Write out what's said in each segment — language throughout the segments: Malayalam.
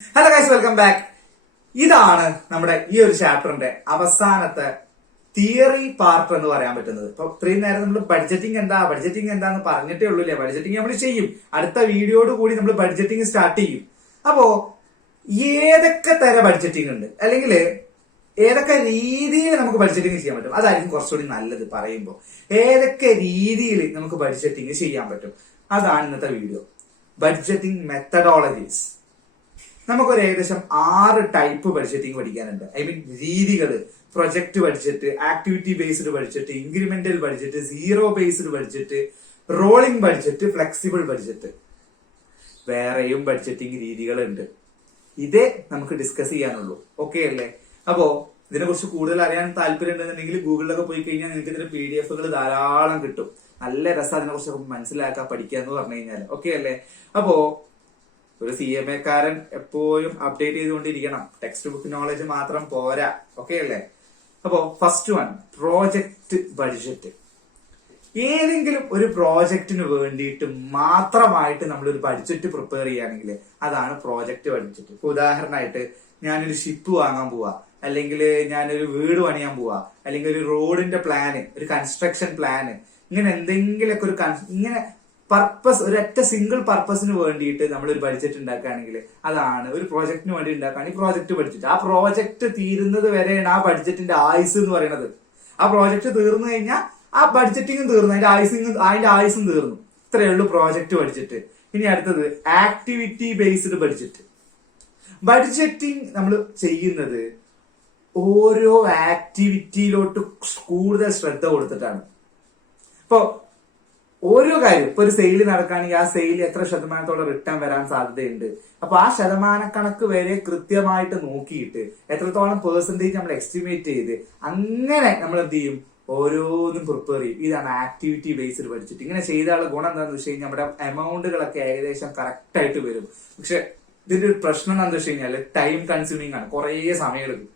Hello guys, welcome back. ഇതാണ് നമ്മുടെ ഈ ഒരു ചാപ്റ്ററിന്റെ അവസാനത്തെ തിയറി പാർട്ട് എന്ന് പറയാൻ പറ്റുന്നത്. ഇപ്പൊ ഇത്രയും നേരം നമ്മൾ ബഡ്ജറ്റിംഗ് എന്താന്ന് പറഞ്ഞിട്ടേ ഉള്ളൂല്ലേ. ബഡ്ജറ്റിംഗ് നമ്മൾ ചെയ്യും, അടുത്ത വീഡിയോയോട് കൂടി നമ്മൾ ബഡ്ജറ്റിംഗ് സ്റ്റാർട്ട് ചെയ്യും. അപ്പോ ഏതൊക്കെ തരം ബഡ്ജറ്റിംഗ് ഉണ്ട്, അല്ലെങ്കിൽ ഏതൊക്കെ രീതിയിൽ നമുക്ക് ബഡ്ജറ്റിംഗ് ചെയ്യാൻ പറ്റും, അതായിരിക്കും കുറച്ചുകൂടി നല്ലത് പറയുമ്പോൾ. ഏതൊക്കെ രീതിയിൽ നമുക്ക് ബഡ്ജറ്റിംഗ് ചെയ്യാൻ പറ്റും, അതാണ് ഇന്നത്തെ വീഡിയോ. Budgeting methodologies. നമുക്കൊരു ഏകദേശം 6 ടൈപ്പ് ബഡ്ജറ്റിംഗ് പഠിക്കാനുണ്ട്. രീതികൾ: project budget, activity based budget, incremental budget, zero based budget, rolling budget, flexible budget. വേറെയും ബഡ്ജറ്റിംഗ് രീതികളുണ്ട്. ഇതേ നമുക്ക് ഡിസ്കസ് ചെയ്യാനുള്ളൂ. ഓക്കെ അല്ലേ? അപ്പോ ഇതിനെ കുറിച്ച് കൂടുതൽ അറിയാൻ താല്പര്യം ഉണ്ടെന്നുണ്ടെങ്കിൽ ഗൂഗിളിലൊക്കെ പോയി കഴിഞ്ഞാൽ നിങ്ങൾക്ക് ഇതിന്റെ PDF ധാരാളം കിട്ടും. നല്ല രസം അതിനെ കുറിച്ച് മനസ്സിലാക്കാൻ പഠിക്കുക എന്ന് പറഞ്ഞു കഴിഞ്ഞാൽ. ഓക്കെ അല്ലേ? അപ്പോ ഒരു CMA-കാരൻ എപ്പോഴും അപ്ഡേറ്റ് ചെയ്തുകൊണ്ടിരിക്കണം. ടെക്സ്റ്റ് ബുക്ക് നോളജ് മാത്രം പോരാ. ഓക്കെ അല്ലേ? അപ്പോ ഫസ്റ്റ് വൺ, പ്രോജക്റ്റ് ബഡ്ജറ്റ്. ഏതെങ്കിലും ഒരു പ്രോജക്റ്റിന് വേണ്ടിയിട്ട് മാത്രമായിട്ട് നമ്മൾ ഒരു ബഡ്ജറ്റ് പ്രിപ്പയർ ചെയ്യുകയാണെങ്കിൽ അതാണ് പ്രോജക്റ്റ് ബഡ്ജറ്റ്. ഇപ്പൊ ഉദാഹരണമായിട്ട് ഞാനൊരു ഷിപ്പ് വാങ്ങാൻ പോവാ, അല്ലെങ്കിൽ ഞാനൊരു വീട് പണിയാൻ പോവാ, അല്ലെങ്കിൽ ഒരു റോഡിന്റെ പ്ലാന്, ഒരു കൺസ്ട്രക്ഷൻ പ്ലാന്, ഇങ്ങനെ എന്തെങ്കിലുമൊക്കെ ഒരു ഇങ്ങനെ പർപ്പസ്, ഒരൊറ്റ സിംഗിൾ പർപ്പസിന് വേണ്ടിയിട്ട് നമ്മൾ ഒരു ബഡ്ജറ്റ് ഉണ്ടാക്കുകയാണെങ്കിൽ അതാണ് ഒരു പ്രോജക്റ്റിന് വേണ്ടി ഉണ്ടാക്കുകയാണെങ്കിൽ പ്രോജക്റ്റ് ബഡ്ജറ്റ്. ആ പ്രോജക്റ്റ് തീരുന്നത് വരെയാണ് ആ ബഡ്ജറ്റിന്റെ ആയുസ് എന്ന് പറയുന്നത്. ആ പ്രോജക്റ്റ് തീർന്നു കഴിഞ്ഞാൽ ആ ബഡ്ജറ്റിംഗും തീർന്നു, അതിന്റെ ആയുസും തീർന്നു. ഇത്രയേ ഉള്ളൂ പ്രോജക്റ്റ് ബഡ്ജറ്റ്. ഇനി അടുത്തത് ആക്ടിവിറ്റി ബേസ്ഡ് ബഡ്ജറ്റ്. ബഡ്ജറ്റിംഗ് നമ്മൾ ചെയ്യുന്നത് ഓരോ ആക്ടിവിറ്റിയിലോട്ട് കൂടുതൽ ശ്രദ്ധ കൊടുത്തിട്ടാണ്. ഇപ്പോ ഓരോ കാര്യം, ഇപ്പൊ ഒരു സെയിൽ നടക്കുകയാണെങ്കിൽ ആ സെയിൽ എത്ര ശതമാനത്തോളം റിട്ടേൺ വരാൻ സാധ്യതയുണ്ട്, അപ്പൊ ആ ശതമാനക്കണക്ക് വരെ കൃത്യമായിട്ട് നോക്കിയിട്ട് എത്രത്തോളം പെർസെന്റേജ് നമ്മൾ എസ്റ്റിമേറ്റ് ചെയ്ത് അങ്ങനെ നമ്മൾ എന്ത് ചെയ്യും, ഓരോന്നും പ്രിപ്പയർ ചെയ്യും. ഇതാണ് ആക്ടിവിറ്റി ബേസ്ഡ് ബഡ്ജറ്റ്. ഇങ്ങനെ ചെയ്താലുള്ള ഗുണം എന്താണെന്ന് വെച്ച് കഴിഞ്ഞാൽ നമ്മുടെ എമൗണ്ടുകളൊക്കെ ഏകദേശം കറക്റ്റ് ആയിട്ട് വരും. പക്ഷെ ഇതിന്റെ ഒരു പ്രശ്നം എന്താണെന്ന് വെച്ച് കഴിഞ്ഞാൽ ടൈം കൺസ്യൂമിംഗ് ആണ്, കുറേ സമയം എടുക്കും.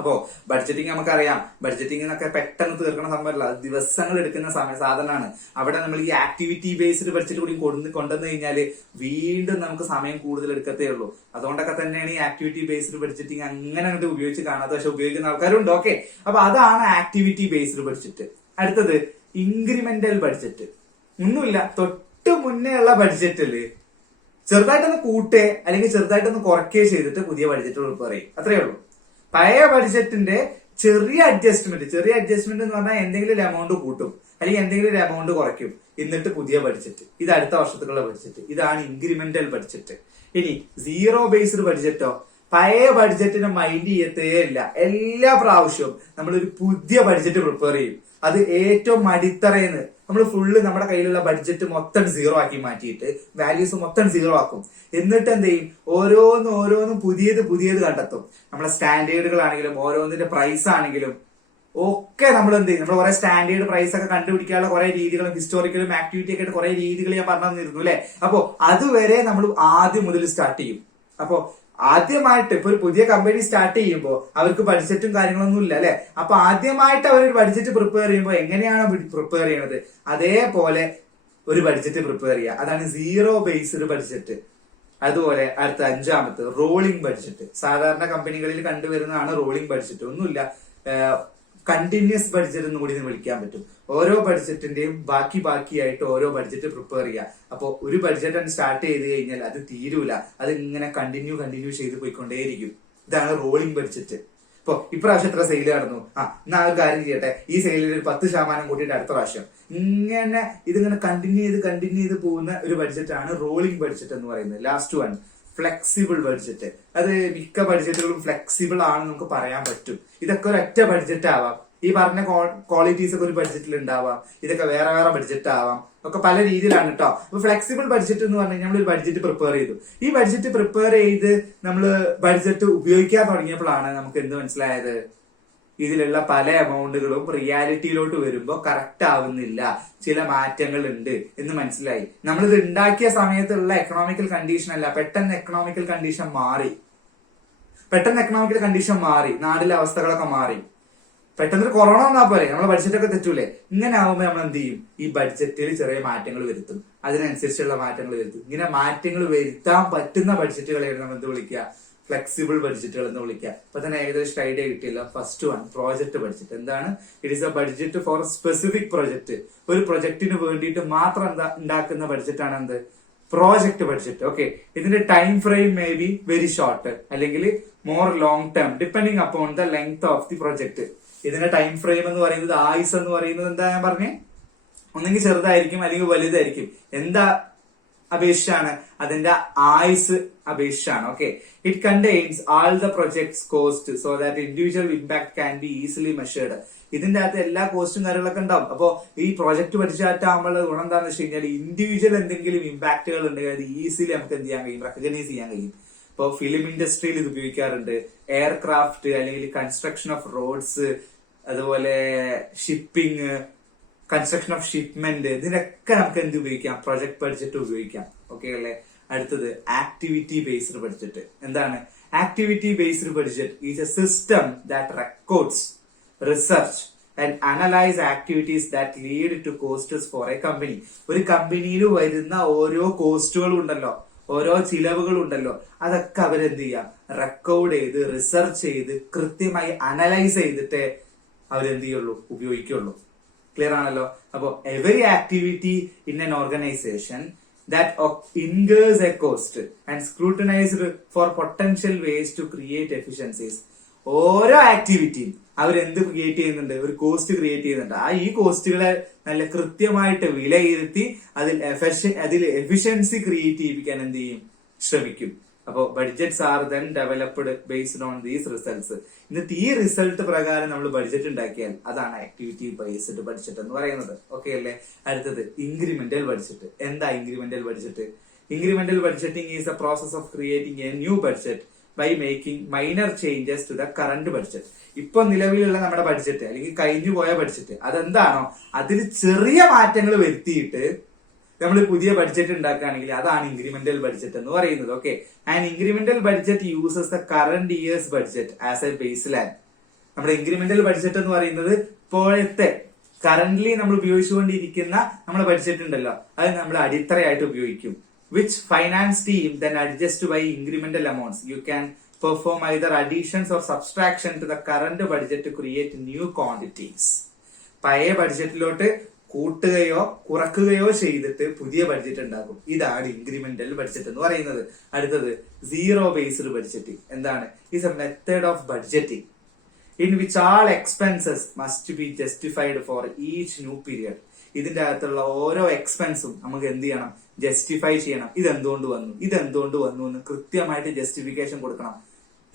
അപ്പോ ബഡ്ജറ്റിംഗ് നമുക്കറിയാം, ബഡ്ജറ്റിംഗ് എന്നൊക്കെ പെട്ടെന്ന് തീർക്കുന്ന സംഭവമല്ല, അത് ദിവസങ്ങൾ എടുക്കുന്ന സാധനമാണ്. അവിടെ നമ്മൾ ഈ ആക്ടിവിറ്റി ബേസ്ഡ് ബഡ്ജറ്റ് കൂടി കൊണ്ടുവന്നു കഴിഞ്ഞാൽ വീണ്ടും നമുക്ക് സമയം കൂടുതൽ എടുക്കത്തേ ഉള്ളൂ. അതുകൊണ്ടൊക്കെ തന്നെയാണ് ഈ ആക്ടിവിറ്റി ബേസ്ഡ് ബഡ്ജറ്റിംഗ് അങ്ങനെ അങ്ങോട്ട് ഉപയോഗിച്ച് കാണാത്ത, പക്ഷെ ഉപയോഗിക്കുന്ന ആൾക്കാരുണ്ട്. ഓക്കെ, അപ്പൊ അതാണ് ആക്ടിവിറ്റി ബേസ്ഡ് ബഡ്ജറ്റ്. അടുത്തത് ഇൻക്രിമെന്റൽ ബഡ്ജറ്റ്. ഒന്നുമില്ല, തൊട്ട് മുന്നേ ഉള്ള ബഡ്ജറ്റില് ചെറുതായിട്ടൊന്ന് കൂട്ടേ അല്ലെങ്കിൽ ചെറുതായിട്ടൊന്ന് കുറയ്ക്കുകയോ ചെയ്തിട്ട് പുതിയ ബഡ്ജറ്റ് പ്രിപ്പയർ ചെയ്യും. അത്രേ ഉള്ളൂ. പഴയ ബഡ്ജറ്റിന്റെ ചെറിയ അഡ്ജസ്റ്റ്മെന്റ് എന്ന് പറഞ്ഞാൽ എന്തെങ്കിലും ഒരു എമൗണ്ട് കൂട്ടും അല്ലെങ്കിൽ എന്തെങ്കിലും ഒരു എമൗണ്ട് കുറയ്ക്കും, എന്നിട്ട് പുതിയ ബഡ്ജറ്റ്. ഇത് അടുത്ത വർഷത്തേക്കുള്ള ബഡ്ജറ്റ്. ഇതാണ് ഇൻക്രിമെന്റൽ ബഡ്ജറ്റ്. ഇനി സീറോ ബേസ്ഡ് ബഡ്ജറ്റോ, പഴയ ബഡ്ജറ്റിനെ മൈൻഡ് ചെയ്യത്തേ ഇല്ല. എല്ലാ പ്രാവശ്യവും നമ്മളൊരു പുതിയ ബഡ്ജറ്റ് പ്രിപ്പയർ ചെയ്യും. അത് ഏറ്റവും അടിത്തറയെന്ന് നമ്മൾ ഫുള്ള് നമ്മുടെ കയ്യിലുള്ള ബഡ്ജറ്റ് മൊത്തം സീറോ ആക്കി മാറ്റിയിട്ട് വാല്യൂസ് മൊത്തം സീറോ ആക്കും. എന്നിട്ട് എന്ത് ചെയ്യും, ഓരോന്നും പുതിയത് കണ്ടെത്തും. നമ്മളെ സ്റ്റാൻഡേർഡുകളാണെങ്കിലും ഓരോന്നിന്റെ പ്രൈസ് ആണെങ്കിലും ഒക്കെ നമ്മൾ എന്ത് ചെയ്യും, നമ്മൾ കുറെ സ്റ്റാൻഡേർഡ് പ്രൈസ് ഒക്കെ കണ്ടുപിടിക്കാനുള്ള കുറെ രീതികളും ഹിസ്റ്റോറിക്കലും ആക്ടിവിറ്റി ഒക്കെ ആയിട്ട് കുറെ രീതികൾ ഞാൻ പറഞ്ഞു തന്നിരുന്നു അല്ലെ. അപ്പോ അതുവരെ നമ്മൾ ആദ്യം മുതൽ സ്റ്റാർട്ട് ചെയ്യും. അപ്പോ ആദ്യമായിട്ട് ഇപ്പൊ ഒരു പുതിയ കമ്പനി സ്റ്റാർട്ട് ചെയ്യുമ്പോൾ അവർക്ക് ബഡ്ജറ്റും കാര്യങ്ങളൊന്നും ഇല്ല അല്ലെ. അപ്പൊ ആദ്യമായിട്ട് അവർ ഒരു ബഡ്ജറ്റ് പ്രിപ്പയർ ചെയ്യുമ്പോൾ എങ്ങനെയാണ് പ്രിപ്പയർ ചെയ്യണത്, അതേപോലെ ഒരു ബഡ്ജറ്റ് പ്രിപ്പയർ ചെയ്യുക. അതാണ് സീറോ ബേസ്ഡ് ബഡ്ജറ്റ്. അതുപോലെ അടുത്ത അഞ്ചാമത്തെ റോളിംഗ് ബഡ്ജറ്റ്. സാധാരണ കമ്പനികളിൽ കണ്ടുവരുന്നതാണ് റോളിംഗ് ബഡ്ജറ്റ്. ഒന്നുമില്ല, കണ്ടിന്യൂസ് ബഡ്ജറ്റ് എന്ന് കൂടി ഇതിന് വിളിക്കാൻ പറ്റും. ഓരോ ബഡ്ജറ്റിന്റെയും ബാക്കിയായിട്ട് ഓരോ ബഡ്ജറ്റ് പ്രിപ്പയർ ചെയ്യുക. അപ്പോൾ ഒരു ബഡ്ജറ്റ് സ്റ്റാർട്ട് ചെയ്ത് കഴിഞ്ഞാൽ അത് തീരൂല, അത് ഇങ്ങനെ കണ്ടിന്യൂ ചെയ്ത് പോയിക്കൊണ്ടേയിരിക്കും. ഇതാണ് റോളിംഗ് ബഡ്ജറ്റ്. ഇപ്പൊ ഇപ്രാവശ്യം എത്ര സെയിൽ നടന്നു, എന്നാ ഒരു കാര്യം ചെയ്യട്ടെ, ഈ സെയിലിൽ ഒരു 10% കൂട്ടിയിട്ട് അടുത്ത പ്രാവശ്യം, ഇങ്ങനെ ഇതിങ്ങനെ കണ്ടിന്യൂ ചെയ്ത് പോകുന്ന ഒരു ബഡ്ജറ്റാണ് റോളിംഗ് ബഡ്ജറ്റ് എന്ന് പറയുന്നത്. Last one, flexible budget. അത് മിക്ക ബഡ്ജറ്റുകളും ഫ്ലെക്സിബിൾ ആണെന്ന് നമുക്ക് പറയാൻ പറ്റും. ഇതൊക്കെ ഒരൊറ്റ ബഡ്ജറ്റ് ആവാം, ഈ പറഞ്ഞ ക്വാളിറ്റീസ് ഒക്കെ ഒരു ബഡ്ജറ്റിൽ ഉണ്ടാവാം, ഇതൊക്കെ വേറെ ബഡ്ജറ്റ് ആവാം, ഒക്കെ പല രീതിയിലാണ് കേട്ടോ. അപ്പൊ ഫ്ലെക്സിബിൾ ബഡ്ജറ്റ് എന്ന് പറഞ്ഞു കഴിഞ്ഞാൽ നമ്മൾ ഒരു ബഡ്ജറ്റ് പ്രിപ്പയർ ചെയ്തു. ഈ ബഡ്ജറ്റ് പ്രിപ്പയർ ചെയ്ത് നമ്മൾ ബഡ്ജറ്റ് ഉപയോഗിക്കാൻ തുടങ്ങിയപ്പോഴാണ് നമുക്ക് എന്ത് മനസ്സിലായത്, ഇതിലുള്ള പല എമൗണ്ടുകളും റിയാലിറ്റിയിലോട്ട് വരുമ്പോൾ കറക്റ്റ് ആവുന്നില്ല, ചില മാറ്റങ്ങൾ ഉണ്ട് എന്ന് മനസ്സിലായി. നമ്മളിത് ഉണ്ടാക്കിയ സമയത്തുള്ള എക്കണോമിക്കൽ കണ്ടീഷൻ അല്ല, പെട്ടെന്ന് എക്കണോമിക്കൽ കണ്ടീഷൻ മാറി, നാട്ടിലെ അവസ്ഥകളൊക്കെ മാറി. പെട്ടെന്ന് കൊറോണ വന്നാൽ പോലെ നമ്മളെ ബഡ്ജറ്റ് ഒക്കെ തെറ്റൂലേ. ഇങ്ങനെ ആവുമ്പോൾ നമ്മൾ എന്ത് ചെയ്യും, ഈ ബഡ്ജറ്റിൽ ചെറിയ മാറ്റങ്ങൾ വരുത്തും. അതിനനുസരിച്ചുള്ള മാറ്റങ്ങൾ വരുത്തും. ഇങ്ങനെ മാറ്റങ്ങൾ വരുത്താൻ പറ്റുന്ന ബഡ്ജറ്റുകളെയാണ് നമ്മൾ എന്ത് വിളിക്കുക? ഫ്ലെക്സിബിൾ ബഡ്ജറ്റുകൾ എന്ന് വിളിക്കുക. അപ്പൊ തന്നെ ഏകദേശം ഐഡിയ കിട്ടിയല്ലോ. First one, project budget. എന്താണ്? It is a budget for specific project. ഒരു പ്രൊജക്ടിന് വേണ്ടിയിട്ട് മാത്രം ഉണ്ടാക്കുന്ന ബഡ്ജറ്റാണ് എന്ത്? Project budget. ഓക്കെ, ഇതിന്റെ time frame may be very short അല്ലെങ്കിൽ more long term depending upon the length of the project. ഇതിന്റെ ടൈം ഫ്രെയിം എന്ന് പറയുന്നത്, ആയുസ് എന്ന് പറയുന്നത് എന്താ ഞാൻ പറഞ്ഞേ? ഒന്നെങ്കിൽ ചെറുതായിരിക്കും അല്ലെങ്കിൽ വലുതായിരിക്കും. എന്താ അപേക്ഷിച്ചാണ്? അതിന്റെ ആയുസ് അപേക്ഷിച്ചാണ്. Okay, it contains all the projects cost so that individual impact can be easily measured. ഇതിന്റെ അകത്ത് എല്ലാ കോസ്റ്റും കാര്യങ്ങളൊക്കെ ഉണ്ടാവും. അപ്പോ ഈ പ്രോജക്ട് പഠിച്ചാറ്റാകുമ്പോൾ ഗുണം എന്താണെന്ന് വെച്ച് കഴിഞ്ഞാൽ ഇൻഡിവിജ്വൽ എന്തെങ്കിലും ഇമ്പാക്ടുകൾ ഉണ്ടെങ്കിൽ അത് ഈസിലി നമുക്ക് എന്ത് ചെയ്യാൻ കഴിയും? റെക്കഗ്നൈസ് ചെയ്യാൻ കഴിയും. ഇപ്പോൾ ഫിലിം ഇൻഡസ്ട്രിയിൽ ഇത് ഉപയോഗിക്കാറുണ്ട്. എയർക്രാഫ്റ്റ് അല്ലെങ്കിൽ കൺസ്ട്രക്ഷൻ ഓഫ് റോഡ്സ്, അതുപോലെ ഷിപ്പിംഗ്, കൺസ്ട്രക്ഷൻ ഓഫ് ഷിപ്മെന്റ്, ഇതിനൊക്കെ നമുക്ക് എന്ത് ഉപയോഗിക്കാം? പ്രൊജക്ട് ബഡ്ജറ്റ് ഉപയോഗിക്കാം. ഓക്കെ അല്ലേ? അടുത്തത് ആക്ടിവിറ്റി ബേസ്ഡ് ബഡ്ജറ്റ്. എന്താണ് activity based budget? Is a system that records, research and analyse activities that lead to costs for a company. ഒരു കമ്പനിയിൽ വരുന്ന ഓരോ കോസ്റ്റുകളും ഉണ്ടല്ലോ, ഓരോ ചിലവുകളും ഉണ്ടല്ലോ, അതൊക്കെ അവരെന്ത് ചെയ്യാം? റെക്കോർഡ് ചെയ്ത്, റിസർച്ച് ചെയ്ത്, കൃത്യമായി അനലൈസ് ചെയ്തിട്ടേ അവരെന്ത് ചെയ്യുള്ളൂ? ഉപയോഗിക്കുള്ളൂ. ക്ലിയർ ആണല്ലോ? അപ്പോ every activity in N organisation that incurs a cost and scrutinized for potential ways to create efficiencies. ഓരോ ആക്ടിവിറ്റിയും അവരെന്ത് ക്രിയേറ്റ് ചെയ്യുന്നുണ്ട്? ഒരു കോസ്റ്റ് ക്രിയേറ്റ് ചെയ്യുന്നുണ്ട്. ഈ കോസ്റ്റുകളെ നല്ല കൃത്യമായിട്ട് വിലയിരുത്തി അതിൽ എഫിഷ്യൻസി ക്രിയേറ്റ് ചെയ്യിപ്പിക്കാൻ എന്ത് ചെയ്യും? ശ്രമിക്കും. അപ്പോ budgets are then developed based on these results. എന്നിട്ട് ഈ റിസൾട്ട് പ്രകാരം നമ്മൾ ബഡ്ജറ്റ് ഉണ്ടാക്കിയാൽ അതാണ് ആക്ടിവിറ്റി ബേസ്ഡ് ബഡ്ജറ്റ് എന്ന് പറയുന്നത്. ഓക്കെ അല്ലേ? അടുത്തത് ഇൻക്രിമെന്റൽ ബഡ്ജറ്റ്. എന്താ incremental budget? Incremental budgeting is a process of creating a new budget by making minor changes to the current budget. ഇപ്പൊ നിലവിലുള്ള നമ്മുടെ ബഡ്ജറ്റ് അല്ലെങ്കിൽ കഴിഞ്ഞു പോയ ബഡ്ജറ്റ് അതെന്താണോ അതിൽ ചെറിയ മാറ്റങ്ങൾ വരുത്തിയിട്ട് നമ്മൾ പുതിയ ബഡ്ജറ്റ് ഉണ്ടാക്കുകയാണെങ്കിൽ അതാണ് ഇൻക്രിമെന്റൽ ബഡ്ജറ്റ് എന്ന് പറയുന്നത്. Okay, and incremental budget uses the current years budget as A base line. നമ്മുടെ ഇൻക്രിമെന്റൽ ബഡ്ജറ്റ് എന്ന് പറയുന്നത് ഇപ്പോഴത്തെ കറന്റ്ലി നമ്മൾ ഉപയോഗിച്ചുകൊണ്ടിരിക്കുന്ന നമ്മുടെ ബഡ്ജറ്റ് ഉണ്ടല്ലോ, അത് നമ്മൾ അടിത്തറയായിട്ട് ഉപയോഗിക്കും. Which finance team then adjust by incremental amounts. You can perform either additions or subtraction to the current budget to create new quantities. പഴയ ബഡ്ജറ്റിലോട്ട് കൂട്ടുകയോ കുറക്കുകയോ ചെയ്തിട്ട് പുതിയ ബഡ്ജറ്റ് ഉണ്ടാക്കും. ഇതാണ് ഇൻക്രിമെന്റൽ ബഡ്ജറ്റ് എന്ന് പറയുന്നത്. അടുത്തത് സീറോ ബേസ്ഡ് ബഡ്ജറ്റിംഗ്. എന്താണ്? Is A method of budgeting in which all expenses must be justified for each new period. ഇതിന്റെ അകത്തുള്ള ഓരോ എക്സ്പെൻസും നമുക്ക് എന്ത് ചെയ്യണം? ജസ്റ്റിഫൈ ചെയ്യണം. ഇതെന്തുകൊണ്ട് വന്നു എന്ന് കൃത്യമായിട്ട് ജസ്റ്റിഫിക്കേഷൻ കൊടുക്കണം.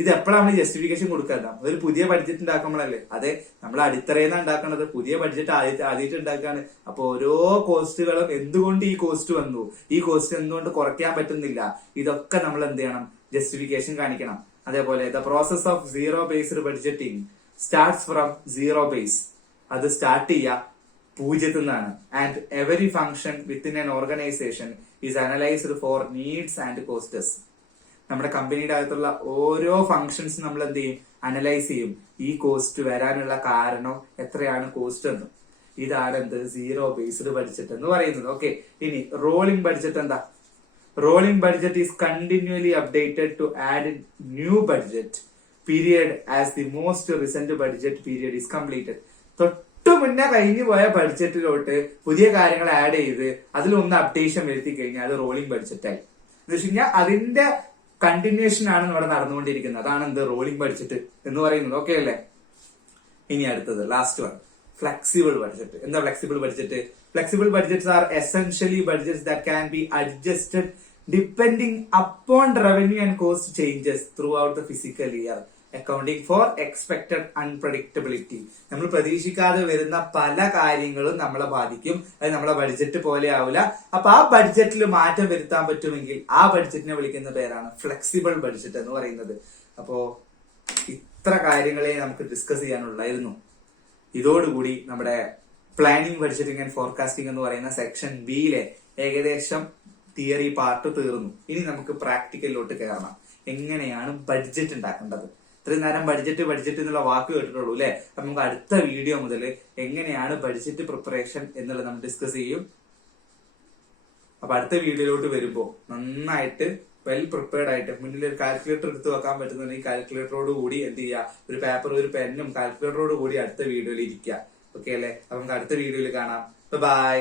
ഇത് എപ്പോഴാണ് നമ്മൾ ജസ്റ്റിഫിക്കേഷൻ കൊടുക്കാത്ത? ഒരു പുതിയ ബഡ്ജറ്റ് ഉണ്ടാക്കുമ്പോഴല്ലേ? അതെ, നമ്മൾ അടിത്തറയിൽ നിന്നാണ് ഉണ്ടാക്കുന്നത്. പുതിയ ബഡ്ജറ്റ് ആദ്യമായിട്ട് ഉണ്ടാക്കാണ്. അപ്പൊ ഓരോ കോസ്റ്റുകളും എന്തുകൊണ്ട് ഈ കോസ്റ്റ് വന്നു, ഈ കോസ്റ്റ് എന്തുകൊണ്ട് കുറയ്ക്കാൻ പറ്റുന്നില്ല, ഇതൊക്കെ നമ്മൾ എന്ത് ചെയ്യണം? ജസ്റ്റിഫിക്കേഷൻ കാണിക്കണം. അതേപോലെ the process of zero based budgeting starts from zero base. അത് സ്റ്റാർട്ട് ചെയ്യുക പൂജ്യത്തിൽ നിന്നാണ്. And every function within an organisation is analysed for needs and costs. നമ്മുടെ കമ്പനിയുടെ അകത്തുള്ള ഓരോ ഫംഗ്ഷൻസ് നമ്മൾ എന്ത് ചെയ്യും? അനലൈസ് ചെയ്യും. ഈ കോസ്റ്റ് വരാനുള്ള കാരണം എത്രയാണ് കോസ്റ്റ് എന്ന്. ഇതാണ് എന്ത്? സീറോ ബേസ്ഡ് ബഡ്ജറ്റ് എന്ന് പറയുന്നത്. ഓക്കെ, ഇനി റോളിംഗ് ബഡ്ജറ്റ് എന്താ? Rolling budget is continuously updated to add new budget period as the most recent budget period is completed. തൊട്ടു മുന്നേ കഴിഞ്ഞു പോയ ബഡ്ജറ്റിലോട്ട് പുതിയ കാര്യങ്ങൾ ആഡ് ചെയ്ത് അതിലൊന്ന് അപ്ഡേഷൻ വരുത്തി കഴിഞ്ഞാൽ അത് റോളിംഗ് ബഡ്ജറ്റായി. എന്ന് വെച്ച് കഴിഞ്ഞാൽ അതിന്റെ കണ്ടിന്യൂഷൻ ആണ് ഇവിടെ നടന്നുകൊണ്ടിരിക്കുന്നത്. അതാണ് എന്ത്? റോളിംഗ് ബഡ്ജറ്റ് എന്ന് പറയുന്നത്. ഓക്കെ അല്ലേ? ഇനി അടുത്തത് ലാസ്റ്റ് വൺ, ഫ്ലെക്സിബിൾ ബഡ്ജറ്റ്. എന്താ flexible budget? Flexible budgets R essentially budgets that can be adjusted depending upon revenue and cost changes through out the physical year, accounting for expected unpredictability. നമ്മൾ പ്രതീക്ഷിക്കാതെ വരുന്ന പല കാര്യങ്ങളും നമ്മളെ ബാധിക്കും. അത് നമ്മളെ ബഡ്ജറ്റ് പോലെ ആവില്ല. അപ്പൊ ആ ബഡ്ജറ്റിൽ മാറ്റം വരുത്താൻ പറ്റുമെങ്കിൽ ആ ബഡ്ജറ്റിനെ വിളിക്കുന്ന പേരാണ് ഫ്ലെക്സിബിൾ ബഡ്ജറ്റ് എന്ന് പറയുന്നത്. അപ്പോ ഇത്ര കാര്യങ്ങളെ നമുക്ക് ഡിസ്കസ് ചെയ്യാനുള്ളായിരുന്നു. ഇതോടുകൂടി നമ്മുടെ പ്ലാനിങ്, ബഡ്ജറ്റിംഗ് ആൻഡ് ഫോർകാസ്റ്റിംഗ് എന്ന് പറയുന്ന സെക്ഷൻ ബിയിലെ ഏകദേശം തിയറി പാർട്ട് തീർന്നു. ഇനി നമുക്ക് പ്രാക്ടിക്കലിലോട്ട് കയറണം. എങ്ങനെയാണ് ബഡ്ജറ്റ് ഉണ്ടാക്കേണ്ടത്? ഇത്രയും നേരം ബഡ്ജറ്റ് എന്നുള്ള വാക്ക് കേട്ടിട്ടുള്ളൂ അല്ലെ? അപ്പൊ നമുക്ക് അടുത്ത വീഡിയോ മുതൽ എങ്ങനെയാണ് ബഡ്ജറ്റ് പ്രിപ്പറേഷൻ എന്നുള്ളത് നമ്മൾ ഡിസ്കസ് ചെയ്യും. അപ്പൊ അടുത്ത വീഡിയോയിലോട്ട് വരുമ്പോ നന്നായിട്ട് വെൽ പ്രിപ്പയർഡ് ആയിട്ട് മുന്നിൽ ഒരു കാൽക്കുലേറ്റർ എടുത്ത് വെക്കാൻ പറ്റുന്നുണ്ടെങ്കിൽ കാൽക്കുലേറ്ററോട് കൂടി എന്ത് ചെയ്യുക, ഒരു പേപ്പർ ഒരു പെന്നും കാൽക്കുലേറ്ററോട് കൂടി അടുത്ത വീഡിയോയിൽ ഇരിക്കുക. ഓക്കെ അല്ലേ? അപ്പൊ നമുക്ക് അടുത്ത വീഡിയോയിൽ കാണാം. ബൈ.